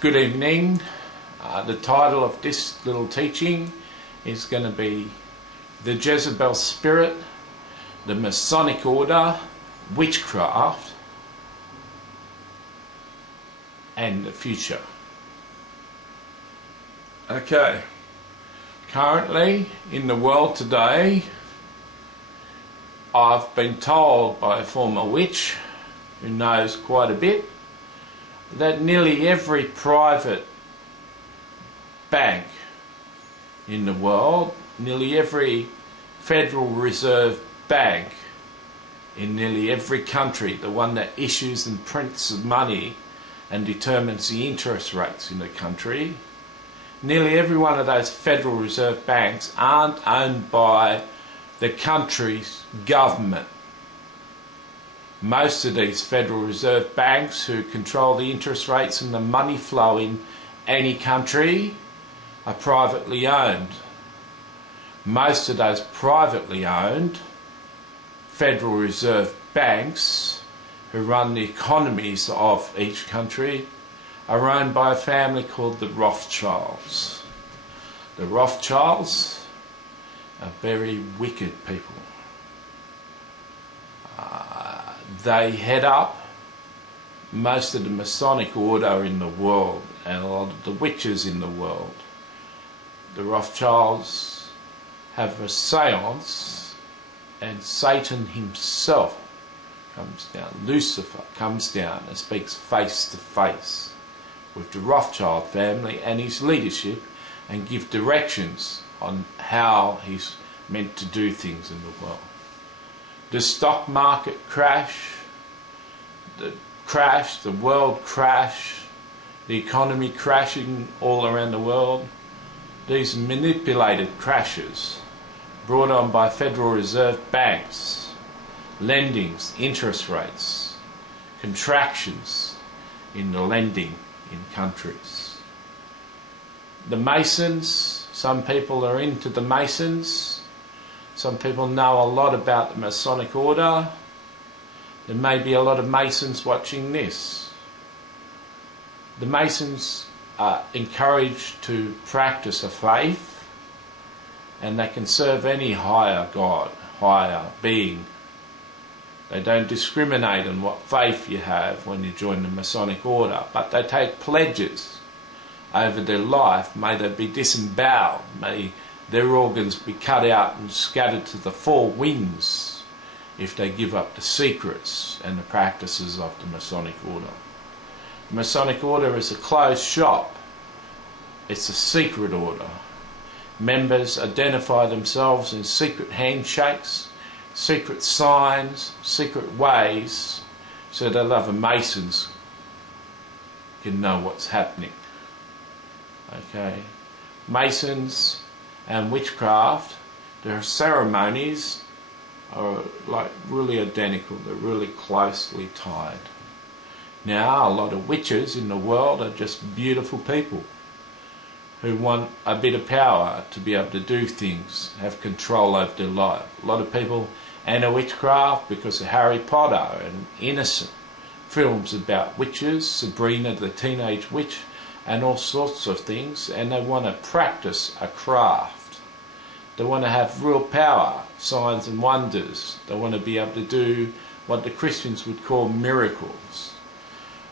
Good evening. The title of this little teaching is going to be The Jezebel Spirit, the Masonic Order, Witchcraft, and the Future. Okay. Currently, in the world today, I've been told by a former witch who knows quite a bit that nearly every private bank in the world, nearly every Federal Reserve bank in nearly every country, the one that issues and prints the money and determines the interest rates in the country, nearly every one of those Federal Reserve banks aren't owned by the country's government. Most of these Federal Reserve banks who control the interest rates and the money flow in any country are privately owned. Most of those privately owned Federal Reserve banks who run the economies of each country are owned by a family called the Rothschilds. The Rothschilds are very wicked people. They head up most of the Masonic order in the world and a lot of the witches in the world. The Rothschilds have a seance and Satan himself comes down, Lucifer comes down and speaks face to face with the Rothschild family and his leadership and give directions on how he's meant to do things in the world. The stock market crash, the world crash, the economy crashing all around the world, these manipulated crashes brought on by Federal Reserve banks, lendings, interest rates, contractions in the lending in countries. The Masons, some people are into the Masons. Some people know a lot about the Masonic order. There may be a lot of Masons watching this. The Masons are encouraged to practice a faith, and they can serve any higher God, higher being. They don't discriminate on what faith you have when you join the Masonic order, but they take pledges over their life. May they be disemboweled, may their organs be cut out and scattered to the four winds if they give up the secrets and the practices of the Masonic order. The Masonic order is a closed shop. It's a secret order. Members identify themselves in secret handshakes, secret signs, secret ways, so that other Masons can know what's happening. Okay, Masons and witchcraft, their ceremonies are like really identical, they're really closely tied. Now a lot of witches in the world are just beautiful people who want a bit of power to be able to do things, have control over their life. A lot of people enter witchcraft because of Harry Potter and innocent films about witches, Sabrina the Teenage Witch, and all sorts of things, and they want to practice a craft. They want to have real power, signs and wonders. They want to be able to do what the Christians would call miracles.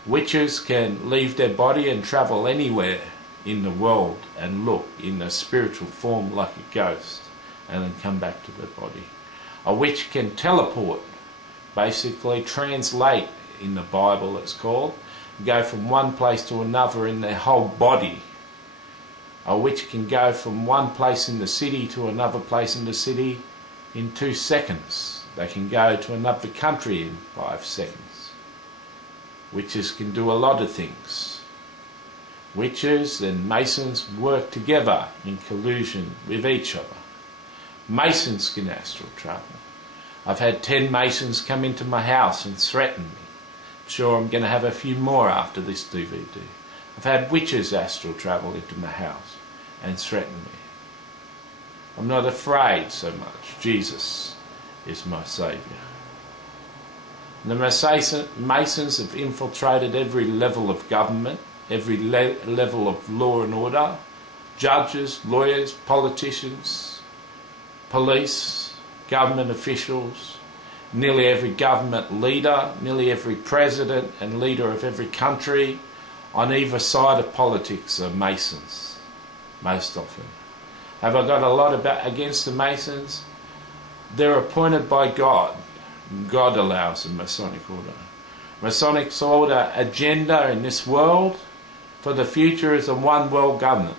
Witches can leave their body and travel anywhere in the world and look in a spiritual form like a ghost and then come back to their body. A witch can teleport, basically translate in the Bible it's called, go from one place to another in their whole body. A witch can go from one place in the city to another place in the city in 2 seconds. They can go to another country in 5 seconds. Witches can do a lot of things. Witches and Masons work together in collusion with each other. Masons can astral travel. I've had 10 Masons come into my house and threaten me. Sure, I'm going to have a few more after this DVD. I've had witches astral travel into my house and threaten me. I'm not afraid so much. Jesus is my Saviour. The Masons have infiltrated every level of government. every level of law and order, judges, lawyers, politicians, police, government officials, nearly every government leader, nearly every president and leader of every country on either side of politics are Masons, most often. Have I got a lot against the Masons? They're appointed by God. God allows the Masonic order. Masonic order agenda in this world for the future is a one world government.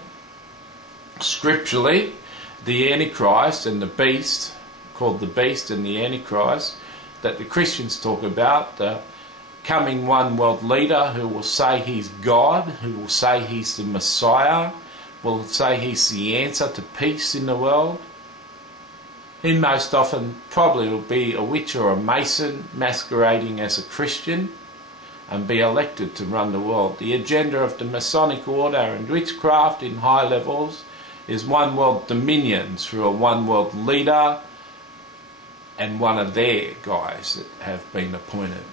Scripturally, the Antichrist and the beast, called the beast and the Antichrist, that the Christians talk about, the coming one world leader who will say he's God, who will say he's the Messiah, will say he's the answer to peace in the world. He most often probably will be a witch or a Mason masquerading as a Christian and be elected to run the world. The agenda of the Masonic order and witchcraft in high levels is one world dominion through a one world leader and one of their guys that have been appointed.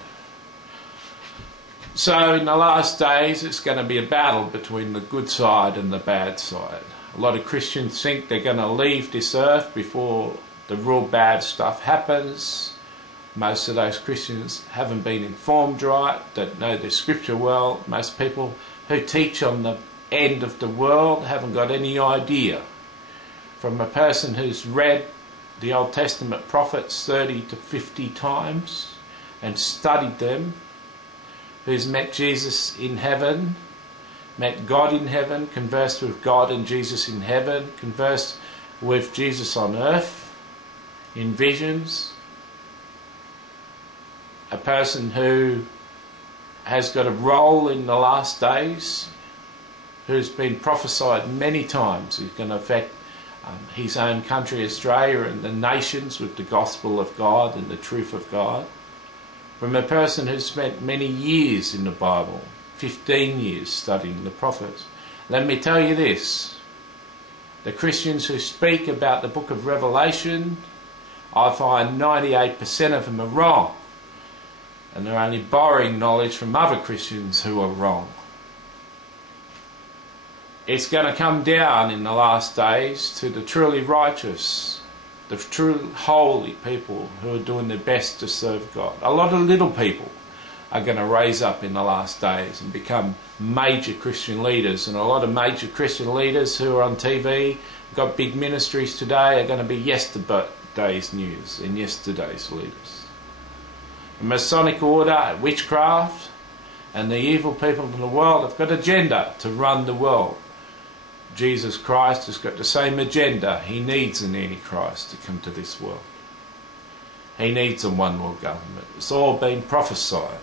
So in the last days it's going to be a battle between the good side and the bad side. A lot of Christians think they're going to leave this earth before the real bad stuff happens. Most of those Christians haven't been informed right, don't know the scripture well. Most people who teach on the end of the world haven't got any idea. From a person who's read the Old Testament prophets 30 to 50 times and studied them, who's met Jesus in heaven, met God in heaven, conversed with God and Jesus in heaven, conversed with Jesus on earth in visions, a person who has got a role in the last days, who's been prophesied many times, who's going to affect his own country, Australia, and the nations with the gospel of God and the truth of God. From a person who's spent many years in the Bible, 15 years studying the prophets. Let me tell you this, the Christians who speak about the book of Revelation, I find 98% of them are wrong. And they're only borrowing knowledge from other Christians who are wrong. It's going to come down in the last days to the truly righteous, the true holy people who are doing their best to serve God. A lot of little people are going to raise up in the last days and become major Christian leaders, and a lot of major Christian leaders who are on TV, got big ministries today, are going to be yesterday's news and yesterday's leaders. The Masonic order, witchcraft, and the evil people in the world have got an agenda to run the world. Jesus Christ has got the same agenda. He needs an Antichrist to come to this world. He needs a one world government. It's all been prophesied.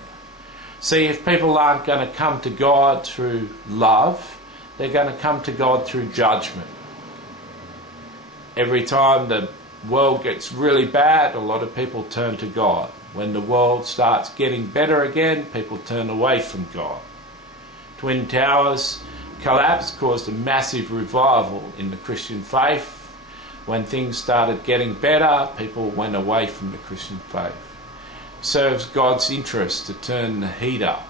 See, if people aren't going to come to God through love, they're going to come to God through judgment. Every time the world gets really bad, a lot of people turn to God. When the world starts getting better again, people turn away from God. Twin Towers collapse caused a massive revival in the Christian faith. When things started getting better, people went away from the Christian faith. It serves God's interest to turn the heat up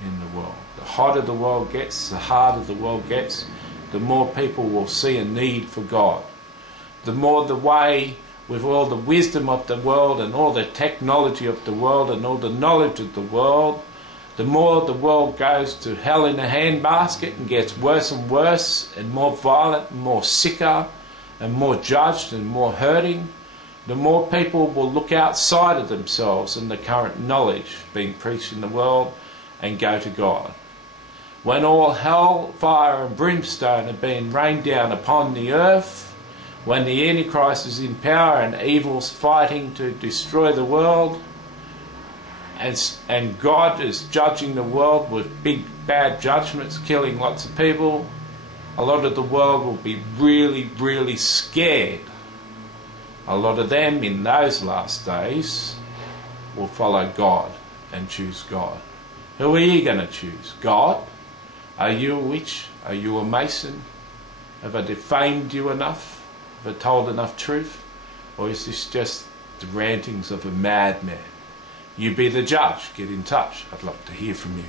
in the world. The hotter the world gets, the harder the world gets, the more people will see a need for God. The more the way, with all the wisdom of the world and all the technology of the world and all the knowledge of the world, the more the world goes to hell in a handbasket and gets worse and worse and more violent and more sicker and more judged and more hurting, the more people will look outside of themselves and the current knowledge being preached in the world and go to God. When all hell, fire and brimstone are being rained down upon the earth, when the Antichrist is in power and evil's fighting to destroy the world, and God is judging the world with big bad judgments, killing lots of people, a lot of the world will be really, really scared. A lot of them in those last days will follow God and choose God. Who are you going to choose? God? Are you a witch? Are you a Mason? Have I defamed you enough? Have I told enough truth? Or is this just the rantings of a madman? You be the judge. Get in touch. I'd love to hear from you.